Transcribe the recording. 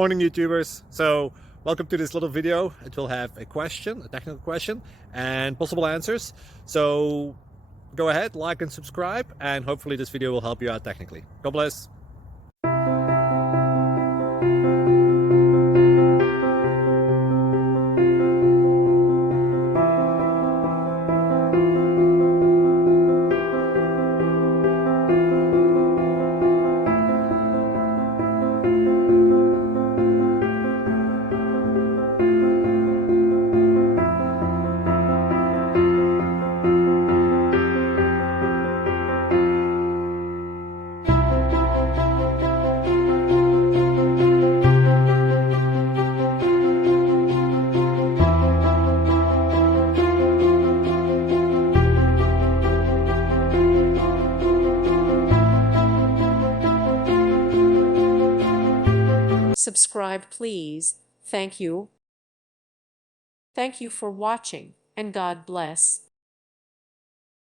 Morning YouTubers. So welcome to this little video. It will have a question, a technical question, and possible answers. So go ahead, like and subscribe, and hopefully this video will help you out technically. God bless. Subscribe, please. Thank you. Thank you for watching, and God bless.